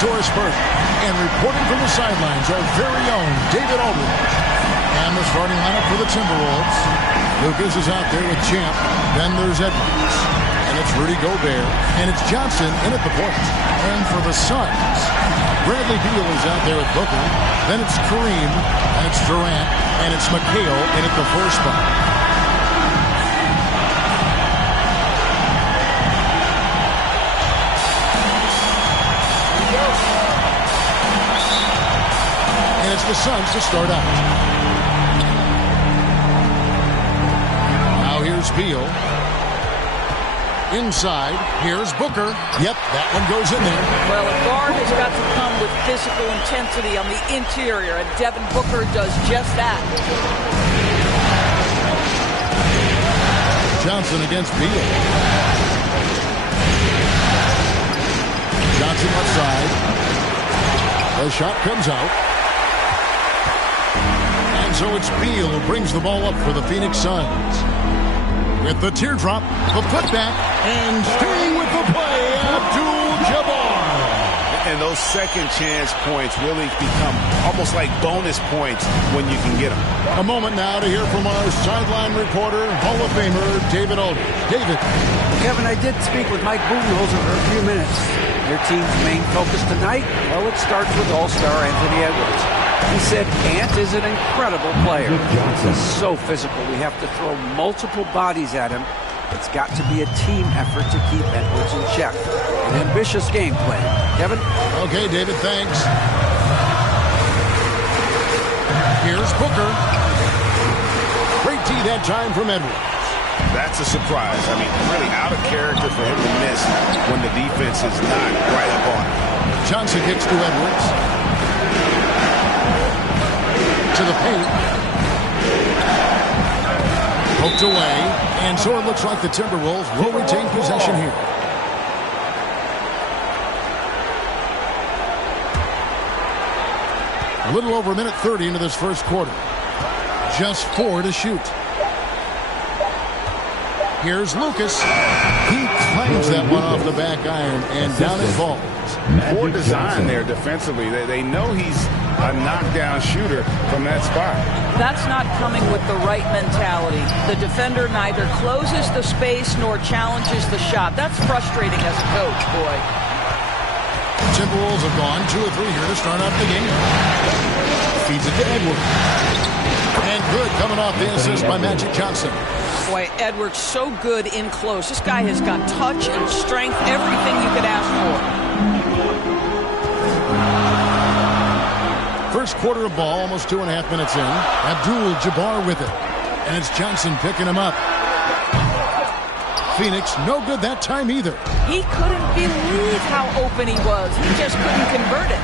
Doris Burke. And reporting from the sidelines, our very own David Aldridge. And the starting lineup for the Timberwolves. Lucas is out there with Champ. Then there's Edwards. And it's Rudy Gobert. And it's Johnson in at the point. And for the Suns, Bradley Beal is out there with Booker. Then it's Kareem. And it's Durant. And it's McHale in at the 4 spot. And it's the Suns to start out. Now here's Beal. Inside, here's Booker. Yep, that one goes in there. Well, a guard has got to come with physical intensity on the interior, and Devin Booker does just that. Johnson against Beal. Johnson left side. The shot comes out. And so it's Beal who brings the ball up for the Phoenix Suns. With the teardrop, the putback, and staying with the play, Abdul-Jabbar. And those second chance points really become almost like bonus points when you can get them. A moment now to hear from our sideline reporter, Hall of Famer David Aldridge. David. Kevin, I did speak with Mike Budenholzer for a few minutes. Your team's main focus tonight? Well, it starts with All-Star Anthony Edwards. He said Ant is an incredible player. He's so physical. We have to throw multiple bodies at him. It's got to be a team effort to keep Edwards in check. An ambitious game plan. Kevin? Okay, David, thanks. Here's Booker. Great D that time from Edwards. That's a surprise. I mean, really out of character for him to miss when the defense is not right up on him. Johnson kicks to Edwards. To the paint. Poked away. And so it looks like the Timberwolves will retain possession here. A little over a minute 30 into this first quarter. Just 4 to shoot. Here's Lucas. He claims that one off the back iron, and down it falls. Poor design there defensively. They know he's a knockdown shooter from that spot. That's not coming with the right mentality. The defender neither closes the space nor challenges the shot. That's frustrating as a coach, boy. Timberwolves have gone 2 of 3 here to start off the game. Feeds it to Edwards. And good coming off the assist by Magic Johnson. Boy, Edwards so good in close. This guy has got touch and strength, everything you could ask for. First quarter of ball, almost 2.5 minutes in. Abdul-Jabbar with it. And it's Johnson picking him up. Phoenix, no good that time either. He couldn't believe how open he was. He just couldn't convert it.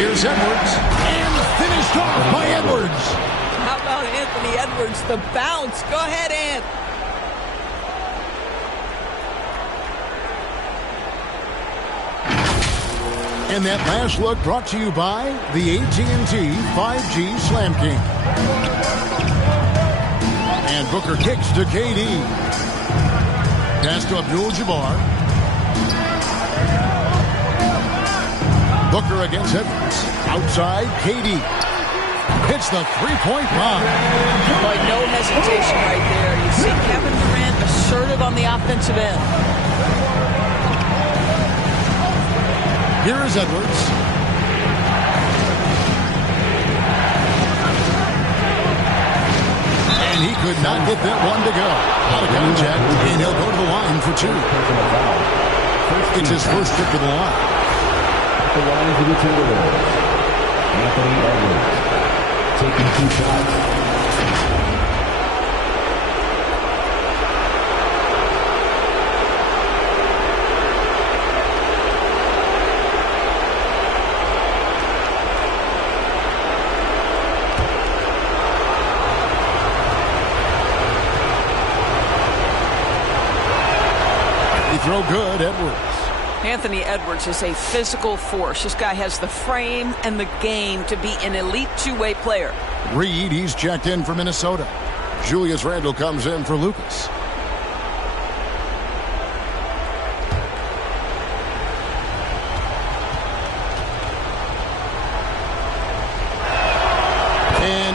Here's Edwards. And finished off by Edwards. How about Anthony Edwards, the bounce? Go ahead, Ant. And that last look brought to you by the AT&T 5G Slam King. And Booker kicks to KD. Pass to Abdul-Jabbar. Booker against Edwards. Outside, KD. Hits the three-point line. Boy, no hesitation right there. You see Kevin Durant assertive on the offensive end. Here is Edwards. And he could not get that one to go. Out of contact, and he'll go to the line for 2. It's his first trip to the line. The line for the Timberwolves. Anthony Edwards taking 2 shots. Throw good, Edwards. Anthony Edwards is a physical force. This guy has the frame and the game to be an elite two-way player. Reed, he's checked in for Minnesota. Julius Randle comes in for Lucas.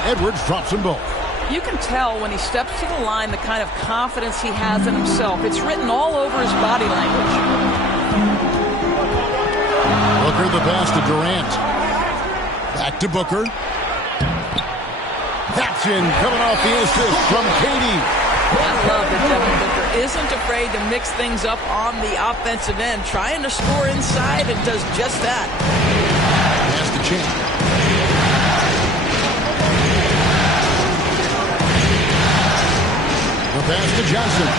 Edwards drops them both. You can tell when he steps to the line the kind of confidence he has in himself. It's written all over his body language. Booker the pass to Durant. Back to Booker. That's in, coming off the assist from Katie. I love that Devin Booker isn't afraid to mix things up on the offensive end, trying to score inside and does just that. Pass to Champ. The pass to Johnson.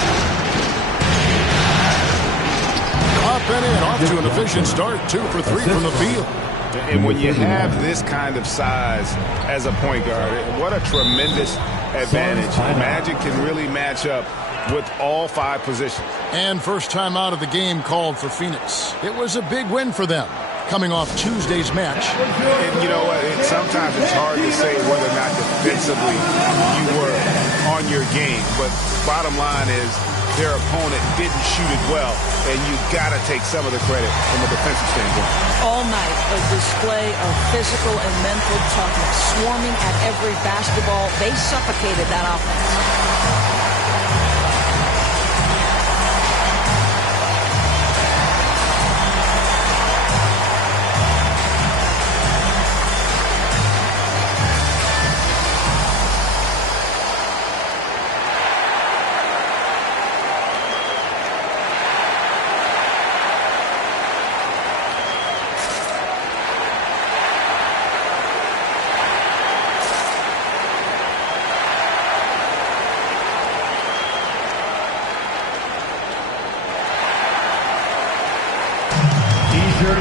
Up and in, off to an efficient start. 2 for 3 from the field. And when you have this kind of size as a point guard, what a tremendous advantage. Magic can really match up with all 5 positions. And first time out of the game called for Phoenix. It was a big win for them, coming off Tuesday's match. And you know what? Sometimes it's hard to say whether or not defensively you were on your game. But bottom line is their opponent didn't shoot it well, and you got to take some of the credit from a defensive standpoint. All night, a display of physical and mental toughness, swarming at every basketball. They suffocated that offense.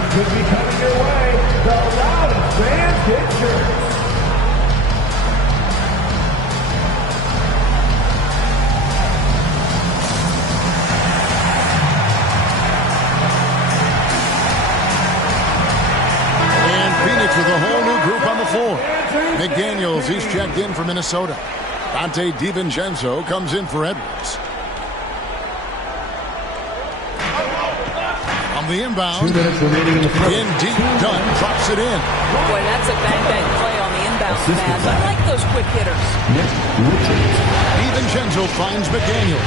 Could be coming your way. The loudest fans get shirts. And Phoenix with a whole new group on the floor. McDaniels, he's checked in for Minnesota. Dante DiVincenzo comes in for Edwards. The inbound. 2 minutes remaining in the first. In deep, Dunn drops it in. Boy, that's a bang-bang play on the inbound pass. I like those quick hitters. Nick Richards. DiVincenzo finds McDaniel.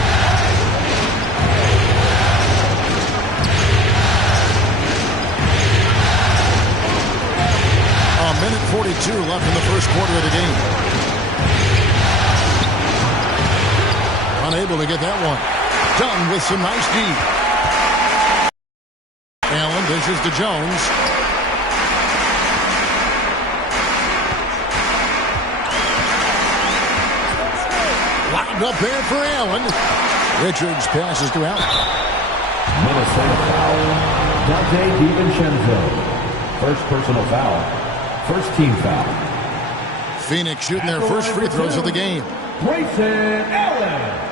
A minute 42 left in the first quarter of the game. Unable to get that one. Dunn with some nice D. Allen dishes to Jones. Wound up there for Allen. Richards passes to Allen. Minnesota foul. Dante DiVincenzo. First personal foul. First team foul. Phoenix shooting their first free throws of the game. Grayson Allen.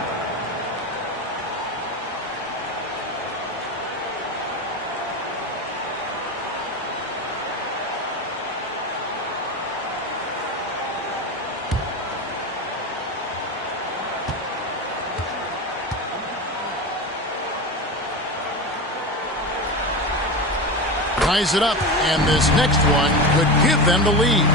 Ties it up, and this next one could give them the lead.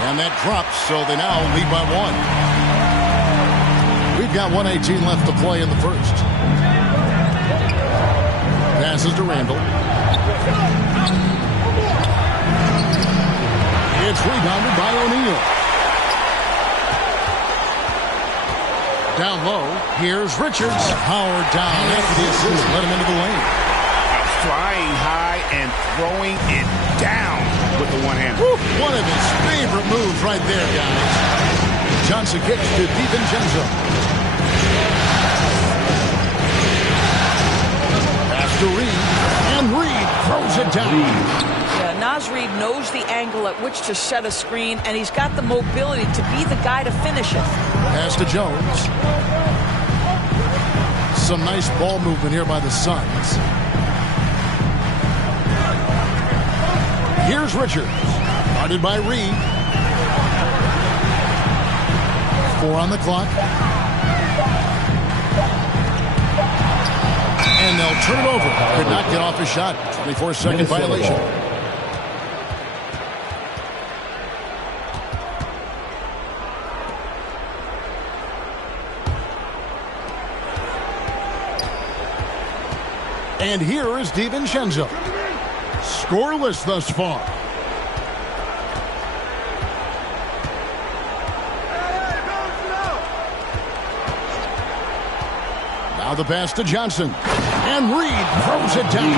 And that drops, so they now lead by 1. We've got 1:18 left to play in the first. Passes to Randall. It's rebounded by O'Neal. Down low, here's Richards. Howard down after the assist, let him into the lane. Flying high and throwing it down with the one hand. One of his favorite moves right there, guys. Johnson kicks to DiVincenzo. To Reed, and Reed throws it down. Yeah, Naz Reid knows the angle at which to set a screen, and he's got the mobility to be the guy to finish it. Pass to Jones. Some nice ball movement here by the Suns. Here's Richards. Guarded by Reed. 4 on the clock. And they'll turn it over. Could not get off his shot. 24-second violation. And here is DiVincenzo. Scoreless thus far. Now the pass to Johnson. And Reed throws it down.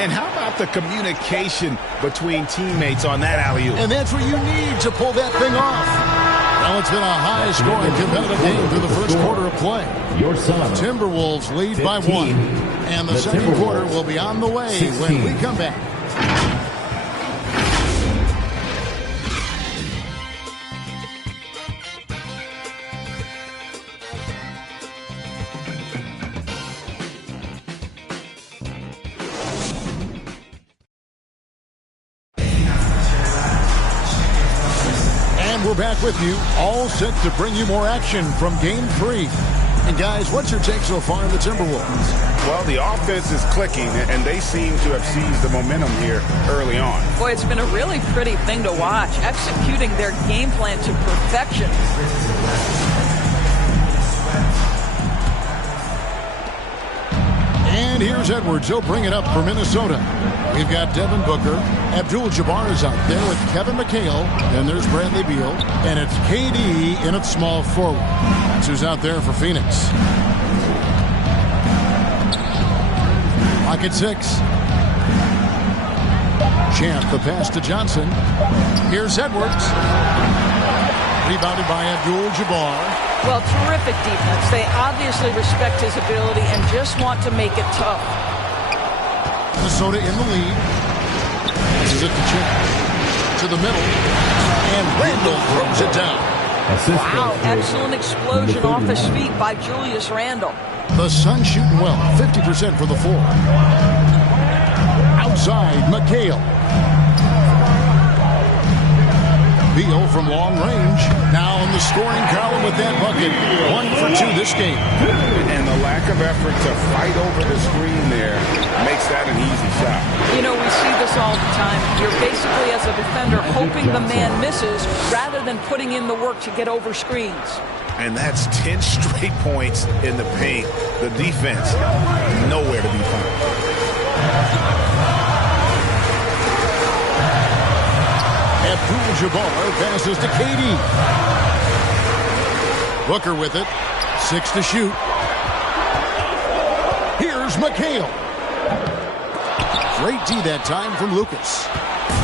And how about the communication between teammates on that alley-oop? And that's what you need to pull that thing off. Well, it's been a high-scoring competitive game through the first quarter of play. Your son. Timberwolves lead by 1. And the second quarter will be on the way 16. when we come back. We're back with you, all set to bring you more action from Game 3. And guys, what's your take so far in the Timberwolves? Well, the offense is clicking, and they seem to have seized the momentum here early on. Boy, it's been a really pretty thing to watch, executing their game plan to perfection. And here's Edwards. He'll bring it up for Minnesota. We've got Devin Booker. Abdul-Jabbar is out there with Kevin McHale. And there's Bradley Beal. And it's KD in at small forward. That's who's out there for Phoenix. Pocket 6. Champ, the pass to Johnson. Here's Edwards. Rebounded by Abdul-Jabbar. Well, terrific defense. They obviously respect his ability and just want to make it tough. Minnesota in the lead. This is it to Champ. To the middle. And Randle throws it down. Wow, excellent explosion off his feet by Julius Randle. The Suns shooting well. 50% for the 4. Outside, McHale. Beal from long range. Now in the scoring column with that bucket. 1 for 2 this game. And the lack of effort to fight over the screen there makes that an easy shot. You know, we see this all the time. You're basically, as a defender, hoping the man misses rather than putting in the work to get over screens. And that's 10 straight points in the paint. The defense, nowhere to be found. Abdul-Jabbar passes to KD. Booker with it. 6 to shoot. Here's McHale. Great D that time from Lucas.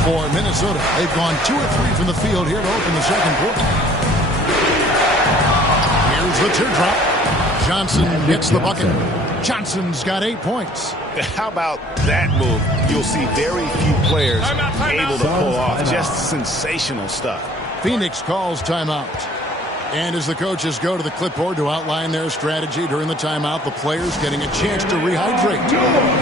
For Minnesota, they've gone 2 of 3 from the field here to open the second quarter. Here's the teardrop. Johnson gets the bucket. Johnson's got 8 points. How about that move? You'll see very few players able to pull off just sensational stuff. Phoenix calls timeout. And as the coaches go to the clipboard to outline their strategy during the timeout, the players getting a chance to rehydrate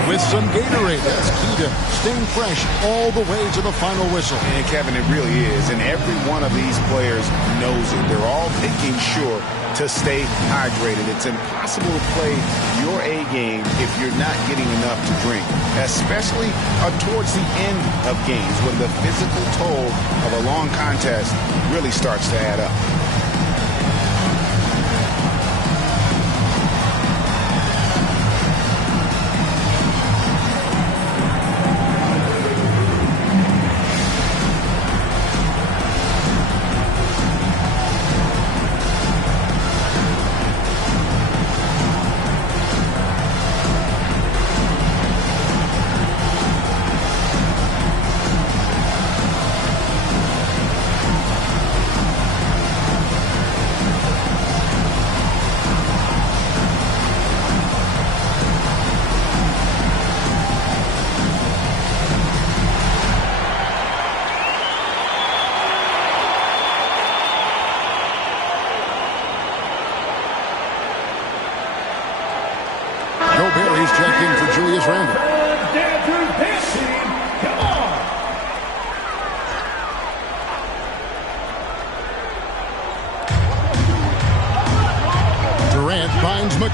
with some Gatorade. That's key to staying fresh all the way to the final whistle. And Kevin, it really is. And every one of these players knows it. They're all making sure to stay hydrated. It's impossible to play your A game if you're not getting enough to drink, especially towards the end of games when the physical toll of a long contest really starts to add up.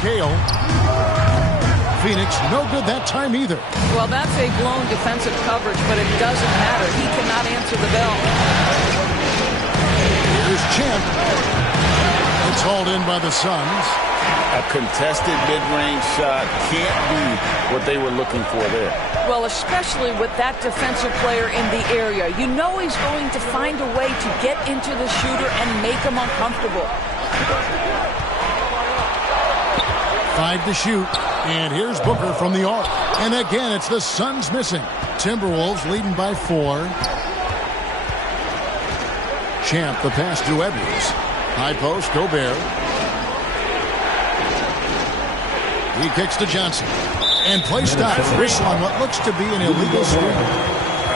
Gale. Phoenix, no good that time either. Well, that's a blown defensive coverage, but it doesn't matter. He cannot answer the bell. Here's Champ. It's hauled in by the Suns. A contested mid-range shot can't be what they were looking for there. Well, especially with that defensive player in the area. You know he's going to find a way to get into the shooter and make him uncomfortable. 5 to shoot. And here's Booker from the arc. And again, it's the Suns missing. Timberwolves leading by 4. Champ, the pass to Edwards. High post, Gobert. He kicks to Johnson. And play stops. Whistle on what looks to be an illegal screen.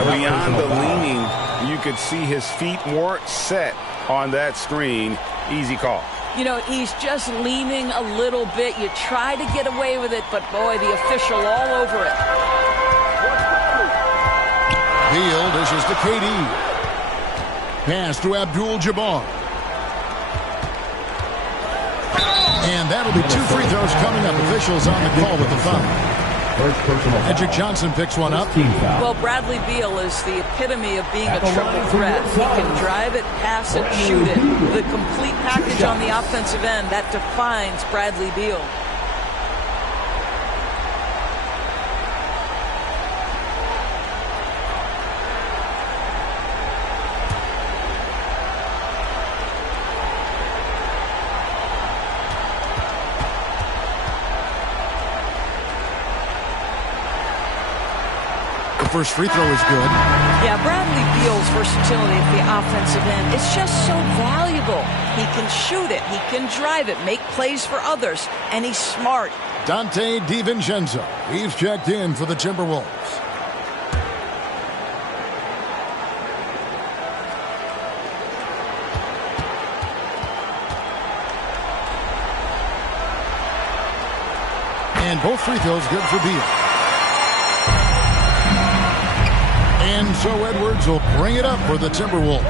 Beyond the leaning, you could see his feet weren't set on that screen. Easy call. You know, he's just leaning a little bit. You try to get away with it, but boy, the official all over it. Beal dishes to KD. Pass to Abdul-Jabbar. And that'll be 2 free throws coming up. Officials on the call with the foul. Magic Johnson picks one up. Well, Bradley Beal is the epitome of being a triple threat. He can drive it, pass it, shoot it. The complete package on the offensive end, that defines Bradley Beal. First free throw is good. Yeah, Bradley Beal's versatility at the offensive end is just so valuable. He can shoot it, he can drive it, make plays for others, and he's smart. Dante DiVincenzo. He's checked in for the Timberwolves. And both free throws good for Beal. And so Edwards will bring it up for the Timberwolves.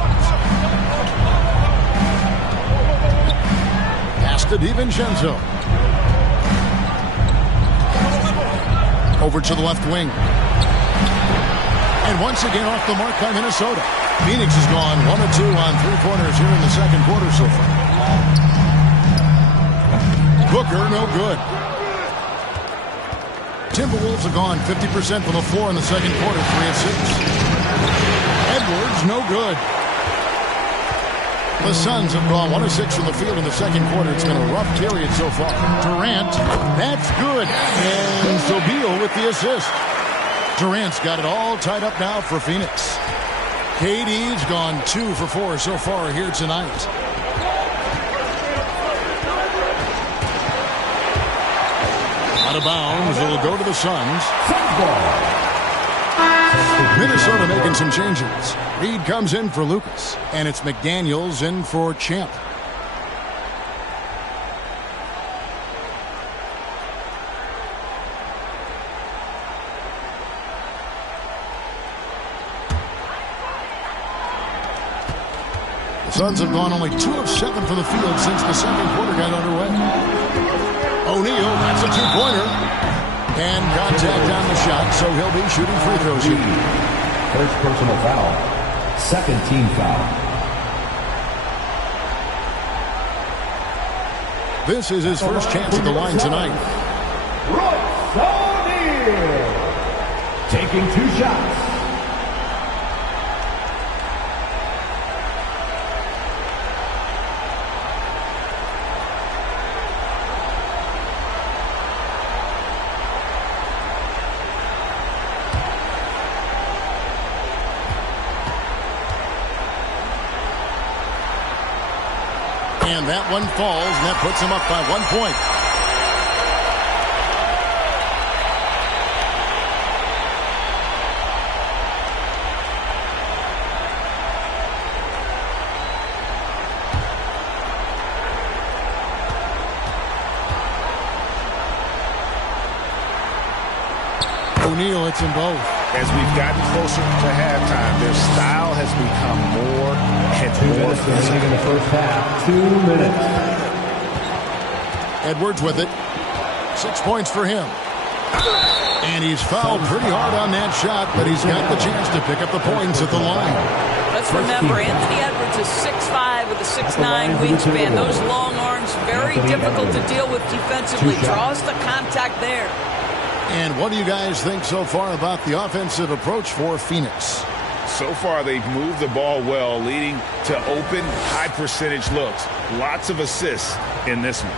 Pass to DiVincenzo. Over to the left wing. And once again off the mark by Minnesota. Phoenix has gone 1 of 2 on 3-pointers here in the second quarter so far. Booker, no good. Timberwolves have gone 50% from the floor in the second quarter, 3 of 6. Edwards, no good. The Suns have gone 1 of 6 from the field in the second quarter. It's been a rough period so far. Durant, that's good. And so Beal with the assist. Durant's got it all tied up now for Phoenix. KD's gone 2 for 4 so far here tonight. Out of bounds, it'll go to the Suns. Minnesota making some changes. Reed comes in for Lucas, and it's McDaniels in for Champ. The Suns have gone only 2 of 7 from the field since the second quarter got underway. O'Neal, that's a 2-pointer. And contact on the shot, so he'll be shooting free throws here. First personal foul. Second team foul. This is his first chance at the line tonight. Royce O'Neal taking 2 shots. And that one falls, and that puts him up by 1 point. O'Neal hits them both. As we've gotten closer to halftime, their style has become more and more physical. In the first half, 2 minutes. Edwards with it. 6 points for him. And he's fouled pretty hard on that shot, but he's got the chance to pick up the points at the line. Let's remember, Anthony Edwards is 6'5" with a 6'9" wingspan. Those long arms, very difficult to deal with defensively. Draws the contact there. And what do you guys think so far about the offensive approach for Phoenix? So far, they've moved the ball well, leading to open, high-percentage looks. Lots of assists in this one.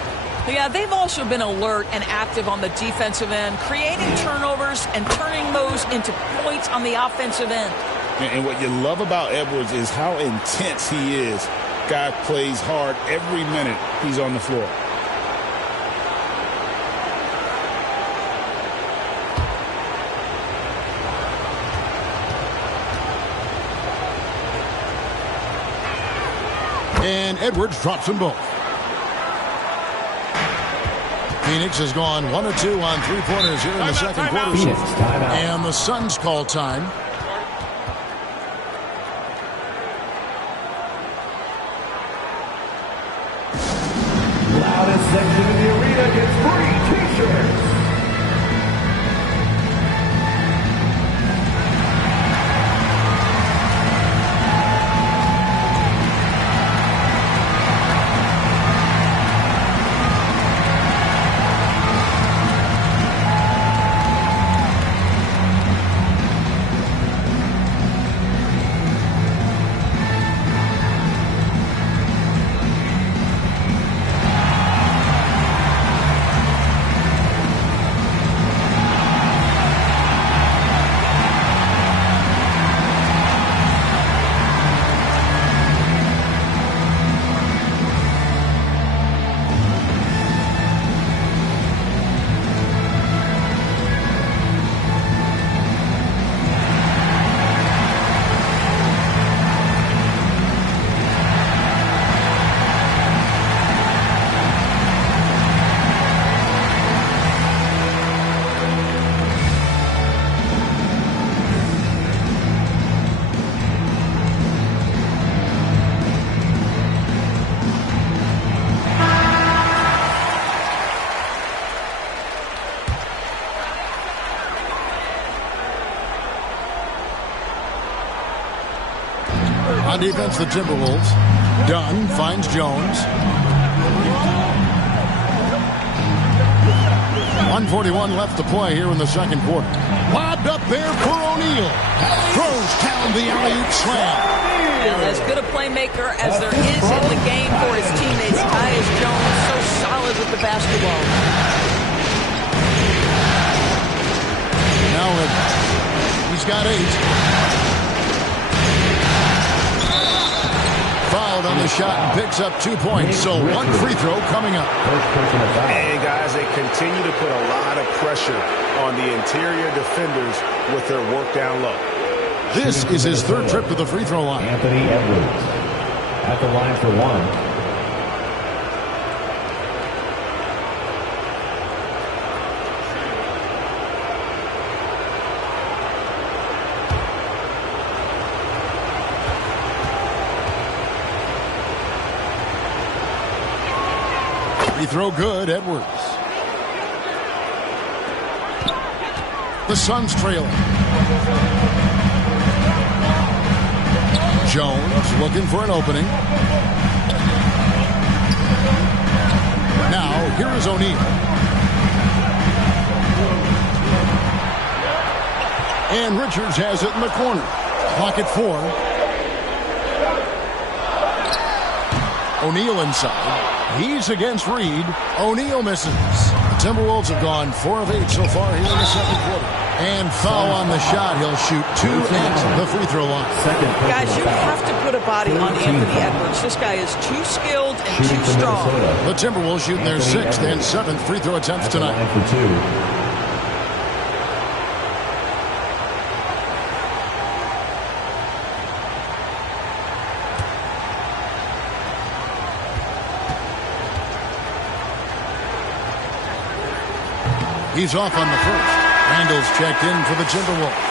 Yeah, they've also been alert and active on the defensive end, creating turnovers and turning those into points on the offensive end. And what you love about Edwards is how intense he is. Guy plays hard every minute he's on the floor. And Edwards drops them both. Phoenix has gone 1 of 2 on three-pointers here in the second quarter. And the Suns call time. Loudest section in the arena gets free T-shirts. On defense, the Timberwolves. Dunn finds Jones. 1:41 left to play here in the second quarter. Lobbed up there for O'Neal. Throws down the alley-oop slam. And as good a playmaker as there is in the game for his teammates, Tyus Jones, so solid with the basketball. Now he's got 8. Fouled on the shot and picks up 2 points. So 1 free throw coming up. And guys, they continue to put a lot of pressure on the interior defenders with their work down low. This is his 3rd trip to the free throw line. Anthony Edwards at the line for 1. Free throw good, Edwards. The Suns trailing. Jones looking for an opening. Now, here is O'Neal. And Richards has it in the corner. Clock at 4. O'Neal inside. He's against Reed. O'Neal misses. The Timberwolves have gone 4 of 8 so far here in the second quarter. And foul on the shot. He'll shoot 2 at the free throw line. Guys, you have to put a body on Anthony Edwards. This guy is too skilled and too strong. The Timberwolves shooting their 6th and 7th free throw attempts tonight. He's off on the first. Randall's checked in for the Timberwolves.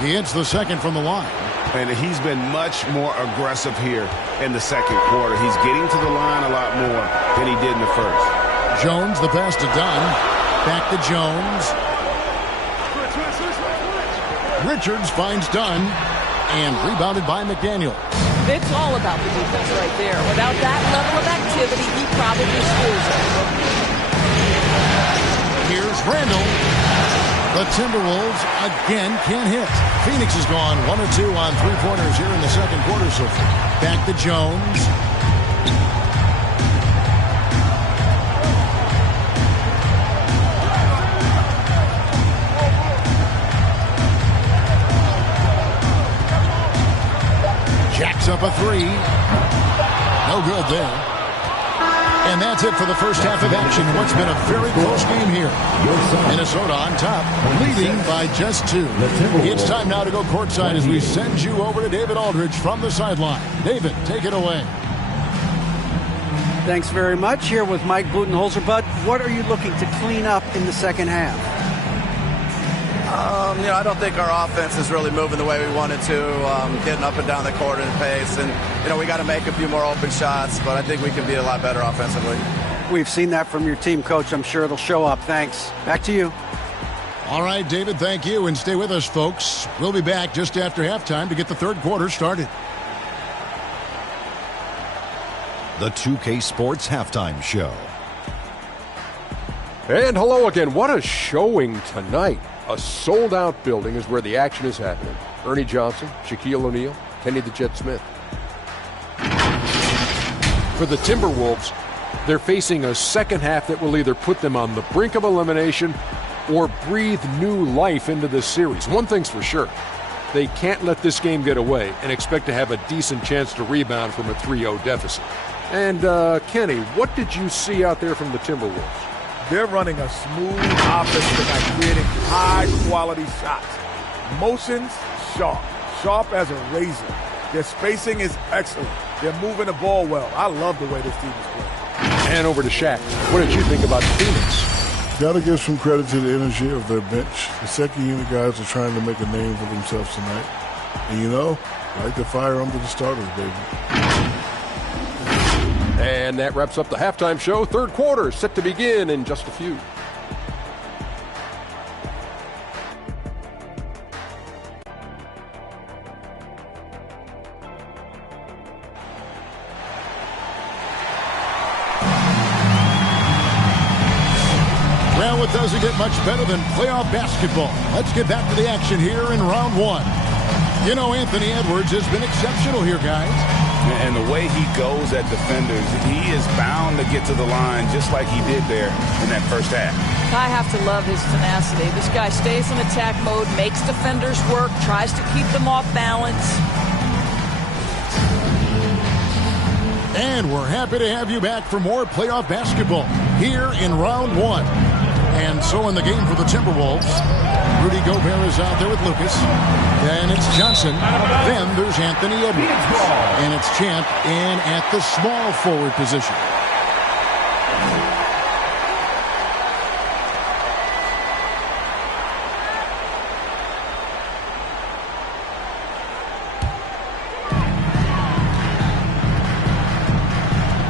He hits the second from the line. And he's been much more aggressive here in the second quarter. He's getting to the line a lot more than he did in the first. Jones, the pass to Dunn. Back to Jones. Richards finds Dunn. And rebounded by McDaniel. It's all about the defense right there. Without that level of activity, he probably schools it. Here's Randall. The Timberwolves again can't hit. Phoenix has gone 1 of 2 on three-pointers here in the second quarter so far. Back to Jones. Jacks up a three. No good there. And that's it for the first half of action. What's been a very close game here. Minnesota on top, leading by just 2. It's time now to go courtside as we send you over to David Aldridge from the sideline. David, take it away. Thanks very much. Here with Mike Budenholzer. Bud, what are you looking to clean up in the second half? I don't think our offense is really moving the way we wanted to, getting up and down the court in pace. And, we got to make a few more open shots, but I think we can be a lot better offensively. We've seen that from your team, Coach. I'm sure it'll show up. Thanks. Back to you. All right, David, thank you. And stay with us, folks. We'll be back just after halftime to get the third quarter started. The 2K Sports Halftime Show. And hello again. What a showing tonight. A sold-out building is where the action is happening. Ernie Johnson, Shaquille O'Neal, Kenny the Jet Smith. For the Timberwolves, they're facing a second half that will either put them on the brink of elimination or breathe new life into this series. One thing's for sure. They can't let this game get away and expect to have a decent chance to rebound from a 3-0 deficit. And, Kenny, what did you see out there from the Timberwolves? They're running a smooth offense tonight, creating high-quality shots. Motions, sharp as a razor. Their spacing is excellent. They're moving the ball well. I love the way this team is playing. And over to Shaq. What did you think about Phoenix? Got to give some credit to the energy of their bench. The second unit guys are trying to make a name for themselves tonight. And I like to fire under the starters, baby. And that wraps up the halftime show. Third quarter set to begin in just a few. Well, it doesn't get much better than playoff basketball. Let's get back to the action here in round 1. Anthony Edwards has been exceptional here, guys. And the way he goes at defenders, he is bound to get to the line just like he did there in that first half. I have to love his tenacity. This guy stays in attack mode, makes defenders work, tries to keep them off balance. And we're happy to have you back for more playoff basketball here in round 1. And so in the game for the Timberwolves, Rudy Gobert is out there with Lucas. Then it's Johnson. Then there's Anthony Edwards. And it's Champ in at the small forward position.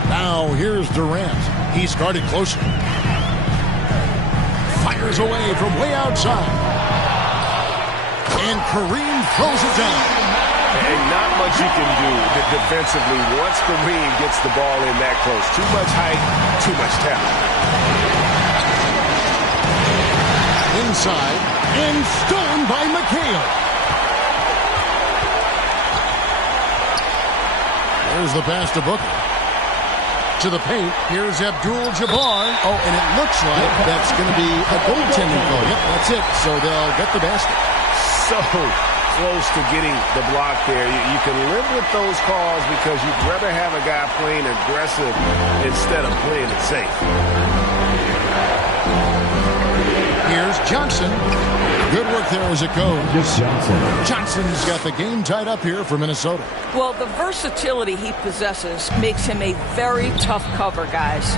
Now here's Durant. He's guarded closer. Fires away from way outside. And Kareem throws it down. And not much you can do defensively once Kareem gets the ball in that close. Too much height, too much talent. Inside, and stolen by McHale. There's the pass to Booker. To the paint, here's Abdul-Jabbar. Oh, and it looks like that's going to be a goaltending call. Yep, that's it. So they'll get the basket. So close to getting the block there. You can live with those calls because you'd rather have a guy playing aggressive instead of playing it safe. Here's Johnson. Good work there as a coach. Johnson's got the game tied up here for Minnesota. Well, the versatility he possesses makes him a very tough cover, guys.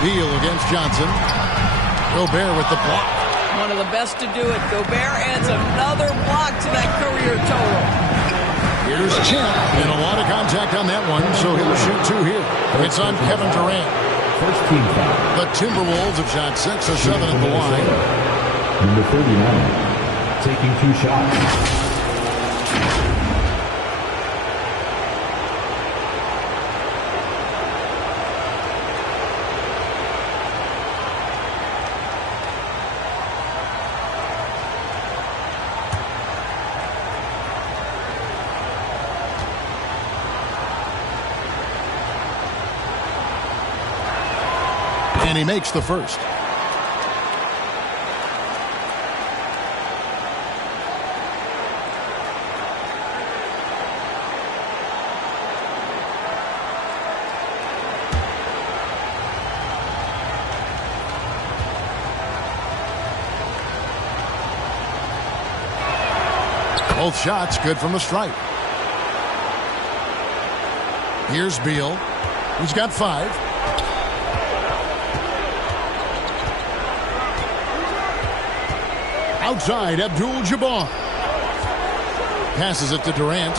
Beal against Johnson. Gobert with the block. One of the best to do it. Gobert adds another block to that career total. Here's Champ, and a lot of contact on that one, so he'll shoot 2 here. It's on Kevin Durant. First team foul. The Timberwolves have shot 6 of 7 at the line. Number 39, taking 2 shots. And he makes the first. Both shots good from the stripe. Here's Beal. He's got 5. Outside, Abdul-Jabbar. Passes it to Durant.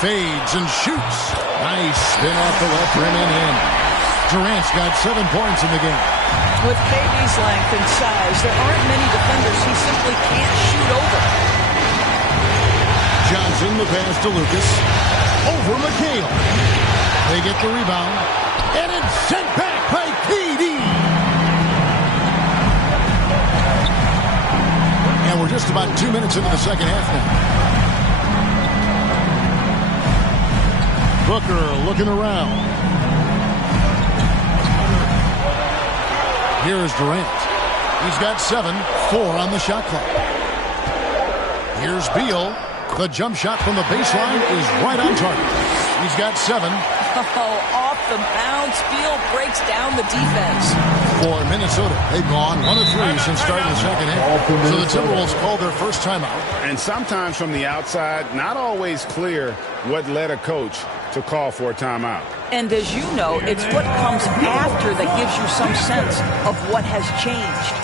Fades and shoots. Nice spin off the left rim and in. Durant's got 7 points in the game. With KD's length and size, there aren't many defenders he simply can't shoot over. Johnson, the pass to Lucas. Over McHale. They get the rebound. And it's sent back by KD. And we're just about 2 minutes into the second half now. Booker looking around. Here's Durant. He's got 7, 4 on the shot clock. Here's Beal. The jump shot from the baseline is right on target. He's got 7. Oh, off the bounce. Beal breaks down the defense. For Minnesota, they've gone 1 of 3 since starting the second half. So the Timberwolves called their first timeout. And sometimes from the outside, not always clear what led a coach to call for a timeout. And as you know, it's what comes after that gives you some sense of what has changed.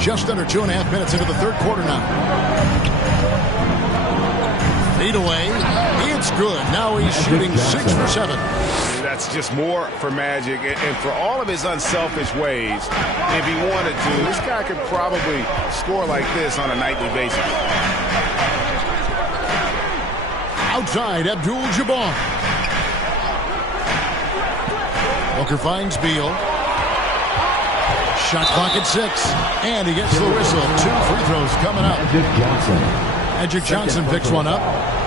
Just under 2.5 minutes into the third quarter now. Fade away. It's good. Now he's shooting 6 for 7. That's just more for Magic. And for all of his unselfish ways, if he wanted to, this guy could probably score like this on a nightly basis. Outside, Abdul-Jabbar. Booker finds Beal. Shot clock at 6, and he gets the whistle. 2 free throws coming up. Magic Johnson picks one up.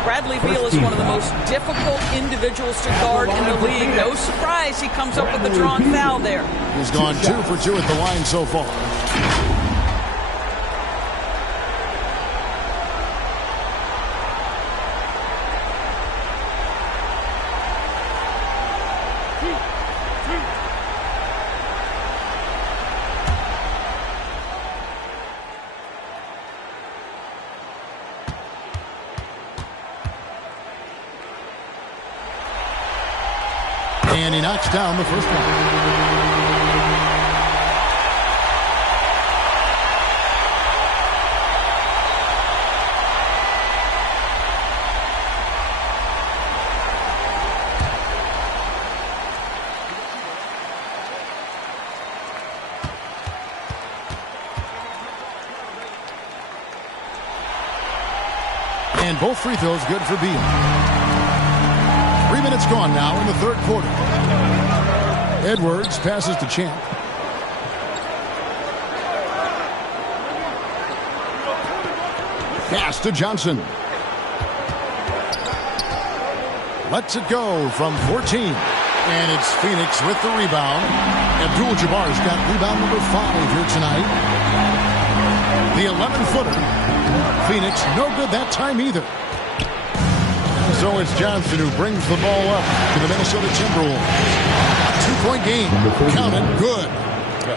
Bradley Beal is one of the most difficult individuals to guard in the league. No surprise he comes up with a drawn foul there. He's gone 2 for 2 at the line so far. And he knocks down the first one. And both free throws good for Beal. 3 minutes gone now in the third quarter. Edwards passes to Champ. Pass to Johnson. lets it go from 14. And it's Phoenix with the rebound. Abdul-Jabbar's got rebound number 5 here tonight. The 11-footer. Phoenix, no good that time either. So it's Johnson who brings the ball up to the Minnesota Timberwolves. A 2-point game. Count it. Good.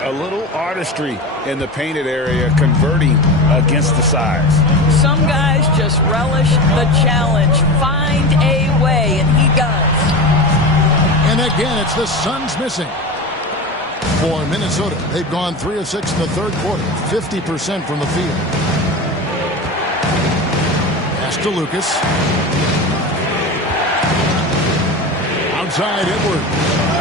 A little artistry in the painted area, converting against the size. Some guys just relish the challenge. Find a way, and he does. And again, it's the Suns missing. For Minnesota, they've gone 3 of 6 in the third quarter, 50% from the field. Pass to Lucas. Outside Edwards.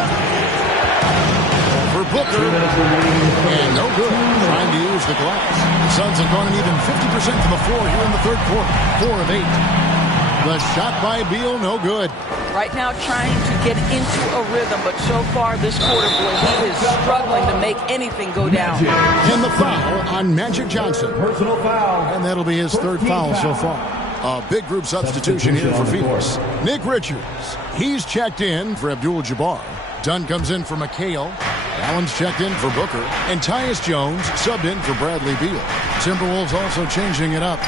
For Booker. And no good. Trying to use the glass. The Suns have gone an even 50% from the floor here in the third quarter. 4 of 8. The shot by Beal, no good. Right now trying to get into a rhythm, but so far this quarter, boy, he is struggling to make anything go down. And the foul on Magic Johnson. Personal foul. And that'll be his third foul so far. A big group substitution here for Phoenix. Nick Richards, he's checked in for Abdul-Jabbar. Dunn comes in for McHale. Allen's checked in for Booker. And Tyus Jones subbed in for Bradley Beal. Timberwolves also changing it up.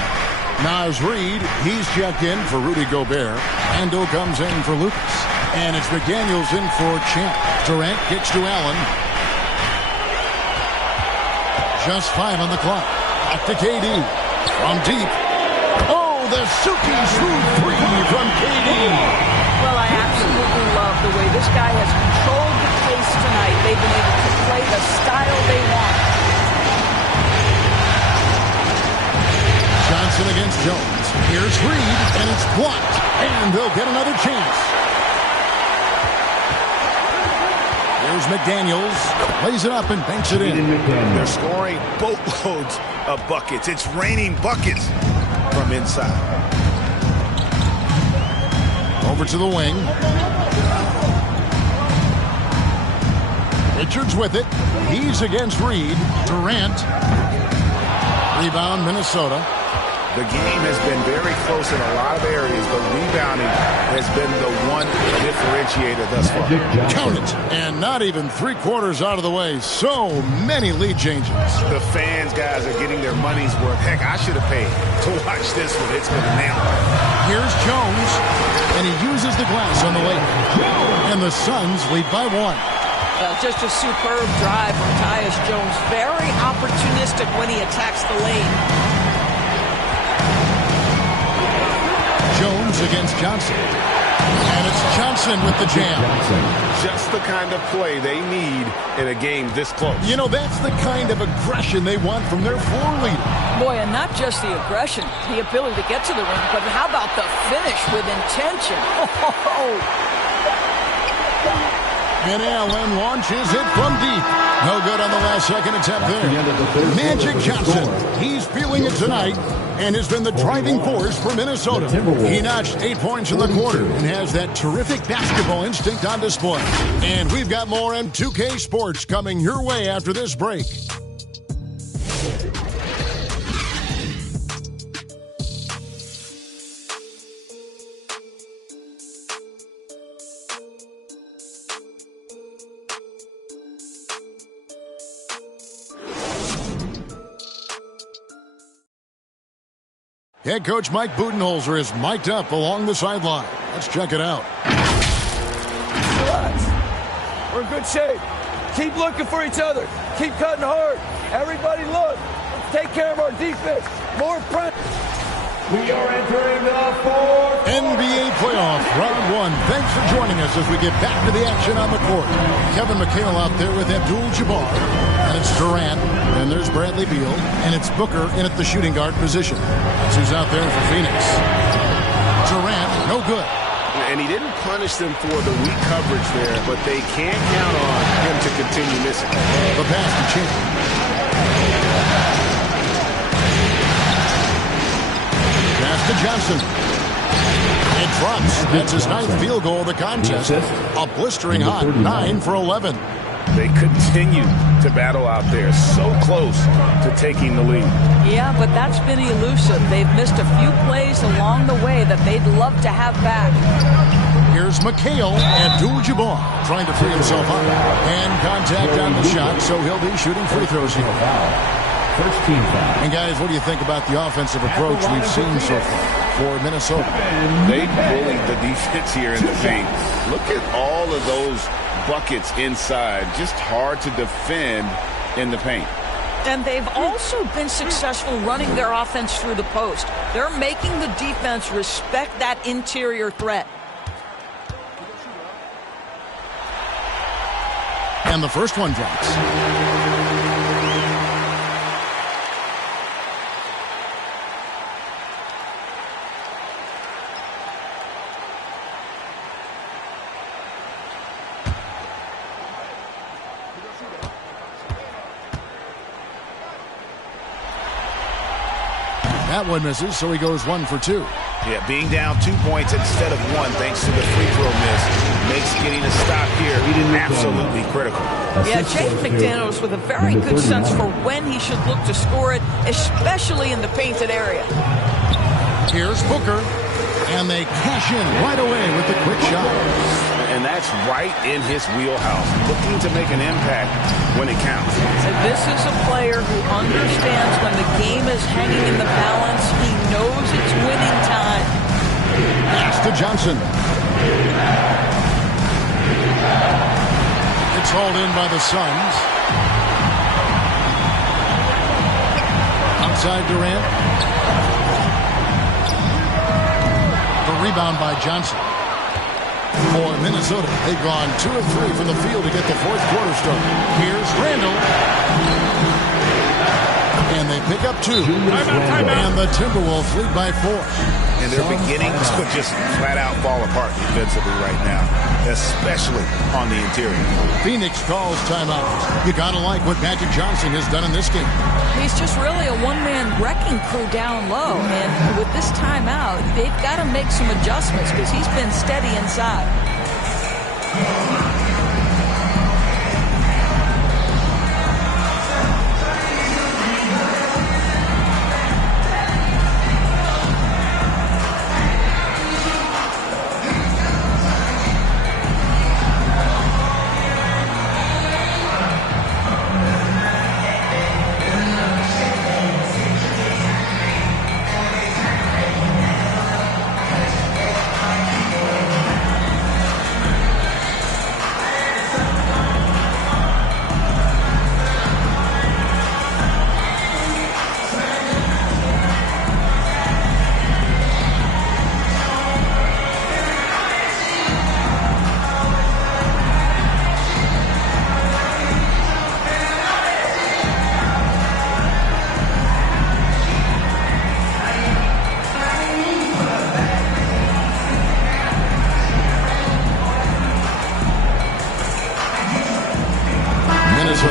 Naz Reid, he's checked in for Rudy Gobert. Ando comes in for Lucas. And it's McDaniels in for Champ. Durant kicks to Allen. Just 5 on the clock. Back to KD. From deep. Oh, the Suki smooth 3 from KD. Well, I absolutely love the way this guy has controlled the pace tonight. They've been able to play the style they want. Johnson against Jones. Here's Reed, and it's blocked. And they'll get another chance. Here's McDaniels. Lays it up and banks it in. They're scoring boatloads of buckets. It's raining buckets from inside. Over to the wing. Richards with it. He's against Reed. Durant. Rebound, Minnesota. The game has been very close in a lot of areas, but rebounding has been the one differentiator thus far. Count it. And not even 3/4 out of the way. So many lead changes. The fans, guys, are getting their money's worth. Heck, I should have paid to watch this one. It's been a nail. Here's Jones, and he uses the glass on the lane. And the Suns lead by 1. Just a superb drive from Tyus Jones. Very opportunistic when he attacks the lane. Jones against Johnson. And it's Johnson with the jam. Just the kind of play they need in a game this close. You know, that's the kind of aggression they want from their floor leader. Boy, and not just the aggression, the ability to get to the rim, but how about the finish with intention? And Allen launches it from deep. No good on the last second attempt there. Magic Johnson, he's feeling it tonight and has been the driving force for Minnesota. He notched 8 points in the quarter and has that terrific basketball instinct on display. And we've got more M2K Sports coming your way after this break. Head coach Mike Budenholzer is mic'd up along the sideline. Let's check it out. Relax. We're in good shape. Keep looking for each other. Keep cutting hard. Everybody look. Let's take care of our defense. More pressure. We are entering the fourth NBA playoff round 1. Thanks for joining us as we get back to the action on the court. Kevin McHale out there with Abdul-Jabbar. And it's Durant. And there's Bradley Beal. And it's Booker in at the shooting guard position. That's who's out there for Phoenix. Durant, no good. And he didn't punish them for the weak coverage there, but they can't count on him to continue missing. The pass to Champ. To Johnson. It drops. That's his 9th field goal of the contest. A blistering hot 9 for 11. They continue to battle out there. So close to taking the lead. Yeah, but that's been elusive. They've missed a few plays along the way that they'd love to have back. Here's McHale Abdul-Jabbar trying to free himself up. And contact on the shot, so he'll be shooting free throws here. First team foul. And guys, what do you think about the offensive approach we've seen so far for Minnesota? They bullied the defense here in the paint. Look at all of those buckets inside. Just hard to defend in the paint. And they've also been successful running their offense through the post. They're making the defense respect that interior threat. And the first one drops. That one misses, so he goes 1 for 2. Yeah, being down 2 points instead of 1 thanks to the free throw miss makes getting a stop here absolutely critical. Yeah, Jake McDaniels with a very good sense for when he should look to score it, especially in the painted area. Here's Booker, and they cash in right away with the quick shot. And that's right in his wheelhouse, looking to make an impact when it counts. So this is a player who understands when the game is hanging in the balance. He knows it's winning time. Pass to Johnson. It's hauled in by the Suns. Outside Durant. The rebound by Johnson. For Minnesota, they've gone 2 of 3 from the field to get the fourth quarter started. Here's Randall. And they pick up 2. And the Timberwolves lead by 4. And they're beginning to just flat out fall apart defensively right now, especially on the interior. Phoenix calls timeout. You gotta like what Magic Johnson has done in this game. He's just really a one-man wrecking crew down low. And with this timeout, they've got to make some adjustments because he's been steady inside.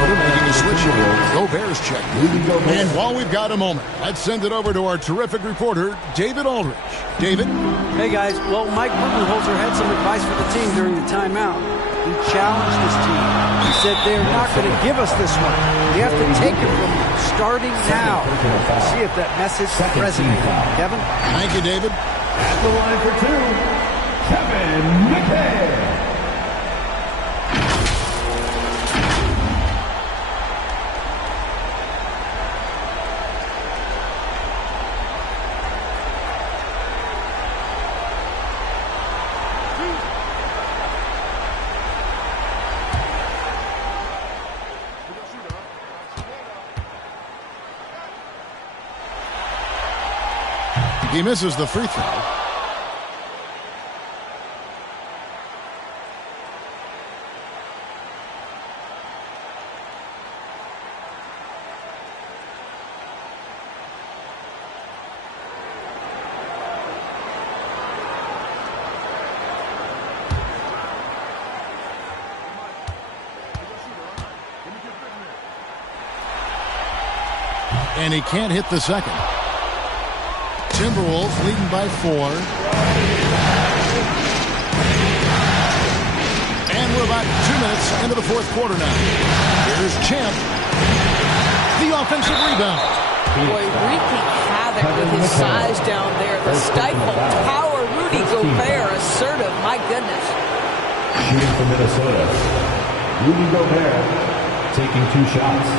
Making a switch here. Gobert's checked. And while we've got a moment, let's send it over to our terrific reporter, David Aldridge. David? Hey, guys. Well, Mike Budenholzer had some advice for the team during the timeout. He challenged his team. He said they're not going to give us this one. You have to take it from starting now. We'll see if that message resonates. Kevin? Thank you, David. At the line for 2, Kevin McHale. He misses the free throw. And he can't hit the second. Timberwolves leading by 4. And we're about 2 minutes into the fourth quarter now. Here's Champ. The offensive rebound. Boy, wreaking havoc with his size down there. The stifle, power, Rudy Gobert, assertive, Mike goodness. Shooting for Minnesota, Rudy Gobert taking 2 shots.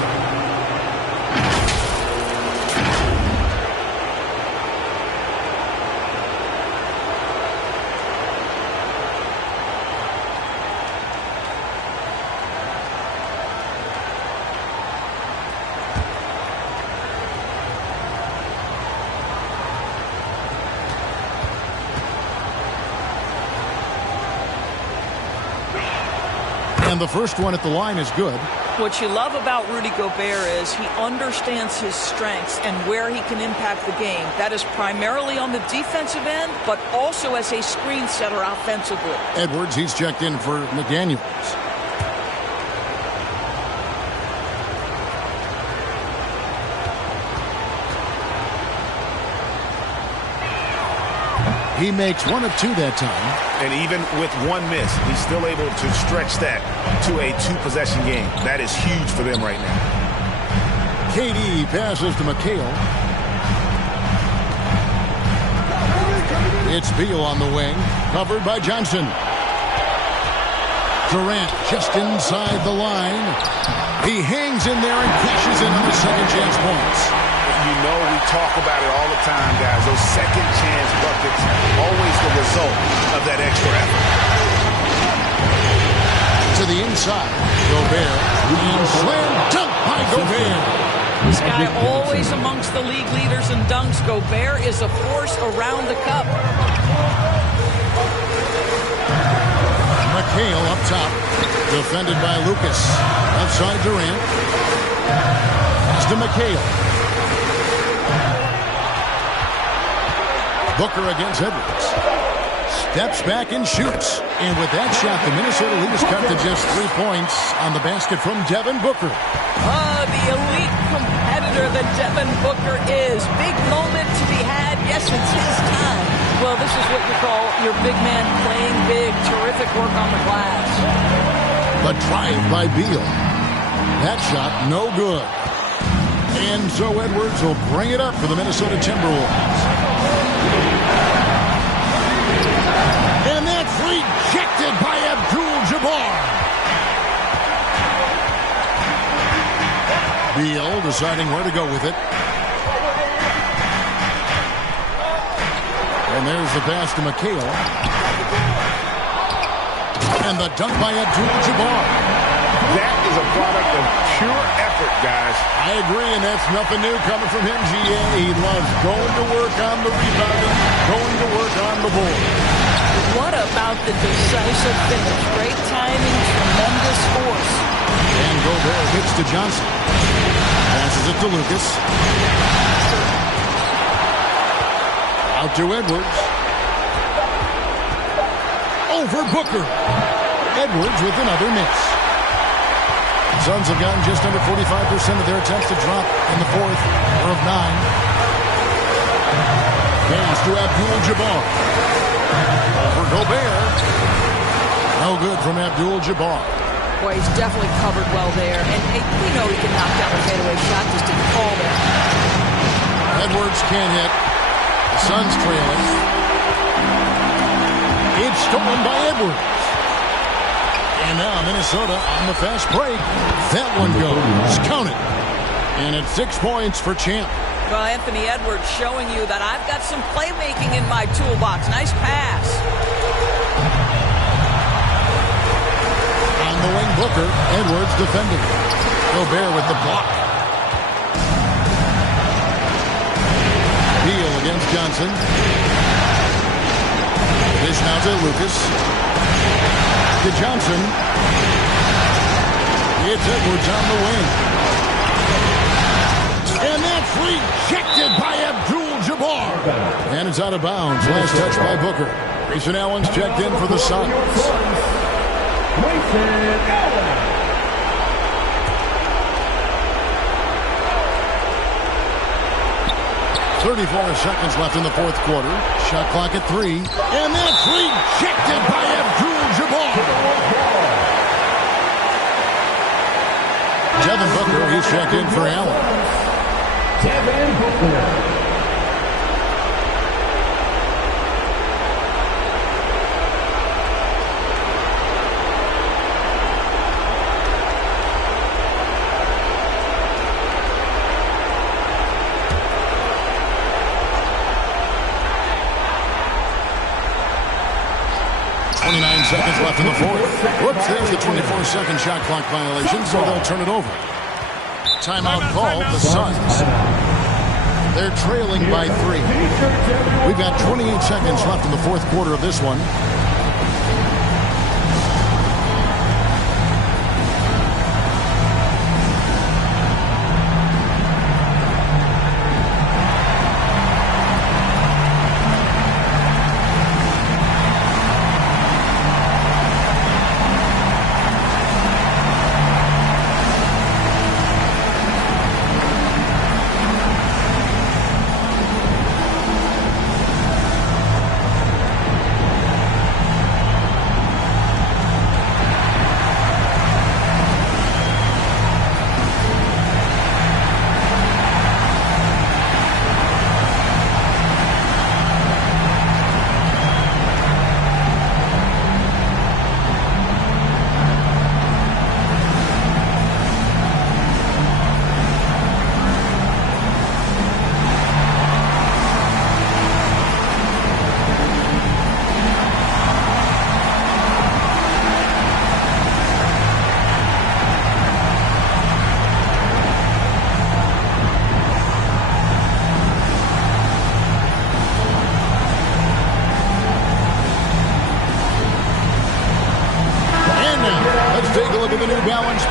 And the first one at the line is good. What you love about Rudy Gobert is he understands his strengths and where he can impact the game. That is primarily on the defensive end, but also as a screen setter offensively. Edwards, he's checked in for McDaniels. He makes 1 of 2 that time. And even with 1 miss, he's still able to stretch that to a 2-possession game. That is huge for them right now. KD passes to McHale. It's Beal on the wing, covered by Johnson. Durant just inside the line. He hangs in there and cashes in on the second chance points. You know we talk about it all the time, guys. Those second chance buckets, always the result of that extra effort. To the inside, Gobert. And slam dunk by Gobert. This guy always amongst the league leaders in dunks. Gobert is a force around the cup. McHale up top. Defended by Lucas. Outside Durant. Pass to McHale. Booker against Edwards. Steps back and shoots. And with that shot, the Minnesota lead is cut to just 3 points on the basket from Devin Booker. The elite competitor that Devin Booker is. Big moment to be had. Yes, it's his time. Well, this is what you call your big man playing big. Terrific work on the glass. The drive by Beal. That shot, no good. And so Edwards will bring it up for the Minnesota Timberwolves. And that's rejected by Abdul-Jabbar. Beal deciding where to go with it. And there's the pass to McHale. And the dunk by Abdul-Jabbar. That is a product of pure effort, guys. I agree, and that's nothing new coming from him, GA. He loves going to work on the rebounding, going to work on the board. What about the decisive finish? Great timing, tremendous force. And Gobert hits to Johnson. Passes it to Lucas. Out to Edwards. Over Booker. Edwards with another miss. Suns have gotten just under 45% of their attempts to drop in the fourth. They're of 9. Pass to Abdul-Jabbar. For Gobert. No good from Abdul-Jabbar. Boy, he's definitely covered well there. And we know he can knock down a fadeaway shot. Just didn't fall there. Edwards can't hit. The Suns trailing. It's stolen by Edwards. And now Minnesota on the fast break. That one goes. Count it. And it's 6 points for Champ. Well, Anthony Edwards showing you that I've got some playmaking in my toolbox. Nice pass. On the wing, Booker. Edwards defending. Gobert with the block. Beal against Johnson. Dish now to Lucas. To Johnson. It's Edwards on the wing. And that's rejected by Abdul-Jabbar. And it's out of bounds. Last touch by Booker. Grayson Allen's checked in for the Suns. Grayson Allen. 34 seconds left in the fourth quarter. Shot clock at 3. And that's rejected by Abdul-Jabbar. Devin Booker, he's checked in for Allen. Devin Booker. 29 seconds left in the fourth. Whoops, there's the 24-second shot clock violation, so they'll turn it over. Timeout called, the Suns. They're trailing by 3. We've got 28 seconds left in the fourth quarter of this one.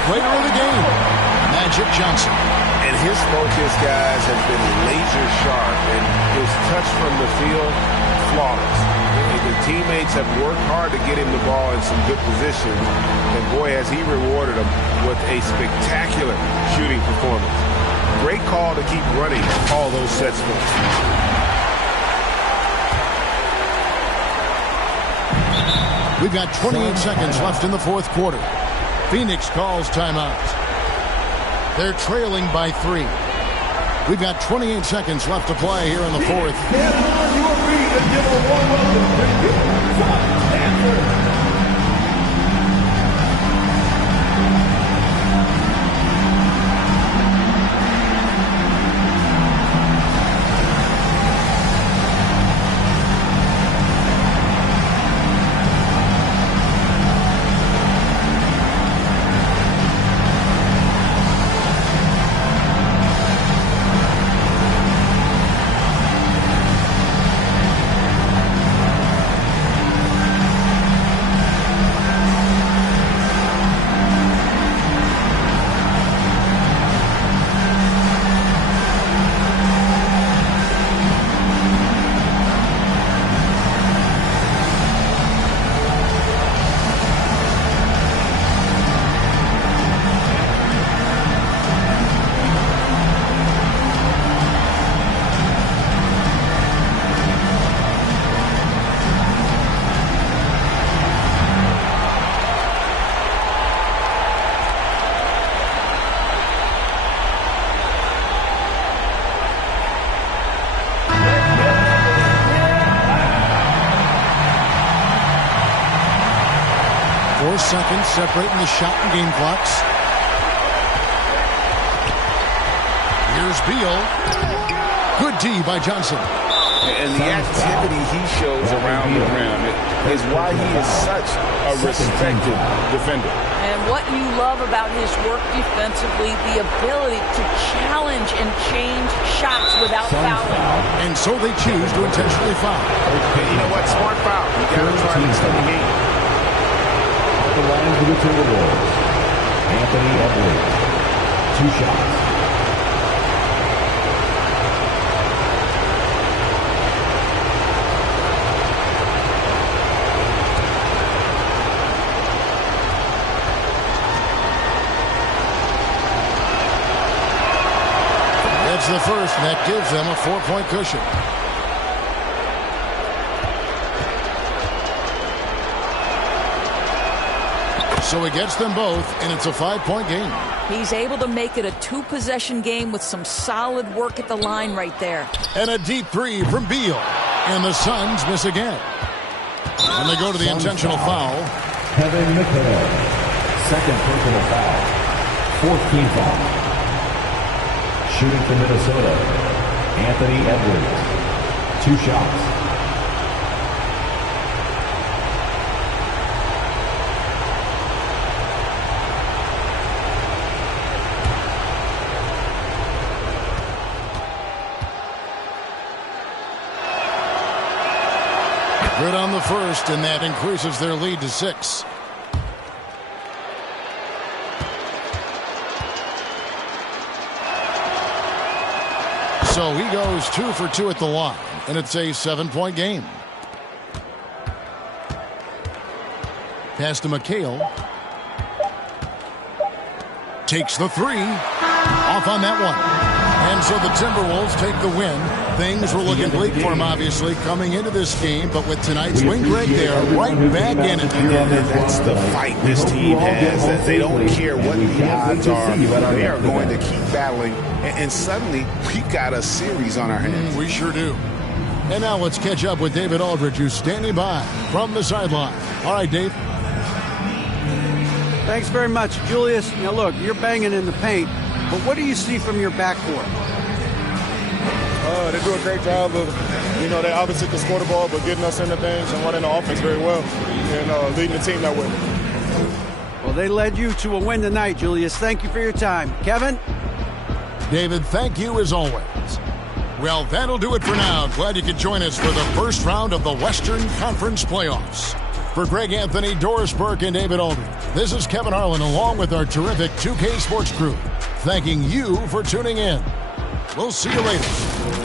Player of the game, Magic Johnson. And his focus, guys, has been laser sharp, and his touch from the field, flawless. And the teammates have worked hard to get him the ball in some good position, and boy, has he rewarded them with a spectacular shooting performance. Great call to keep running all those sets for him. We've got 28 seconds left in the fourth quarter. Phoenix calls timeout. They're trailing by 3. We've got 28 seconds left to play here in the fourth. Seconds separating the shot and game clocks. Here's Beal. Good D by Johnson. And the activity he shows around the rim is why he is such a respected defender. And what you love about his work defensively, the ability to challenge and change shots without fouling. And so they choose to intentionally foul. And you know what? Smart foul. You got to try to extend the game. The line for the Timberwolves. Anthony Edwards. 2 shots. That's the first, and that gives them a 4-point cushion. So he gets them both, and it's a 5-point game. He's able to make it a 2-possession game with some solid work at the line right there. And a deep 3 from Beal. And the Suns miss again. And they go to the intentional foul. Kevin McHale. Second personal foul. 4th team foul. Shooting for Minnesota. Anthony Edwards. 2 shots. Good on the first, and that increases their lead to 6. So he goes 2 for 2 at the line, and it's a 7-point game. Pass to McHale. Takes the 3. Off on that one. And so the Timberwolves take the win. Things were looking bleak for them, obviously, coming into this game. But with tonight's win, Greg, they are right back in it. And that's the fight this team has. That they don't care what the odds are. They are going to keep battling. And suddenly, we got a series on our hands. We sure do. And now let's catch up with David Aldridge, who's standing by from the sideline. All right, Dave. Thanks very much, Julius. Now, look, you're banging in the paint, but what do you see from your backcourt? They do a great job of, they obviously can score the ball, but getting us into things and running the offense very well and leading the team that way. Well, they led you to a win tonight, Julius. Thank you for your time. Kevin? David, thank you as always. Well, that'll do it for now. Glad you could join us for the first round of the Western Conference Playoffs. For Greg Anthony, Doris Burke, and David Aldridge, this is Kevin Harlan along with our terrific 2K Sports crew, thanking you for tuning in. We'll see you later.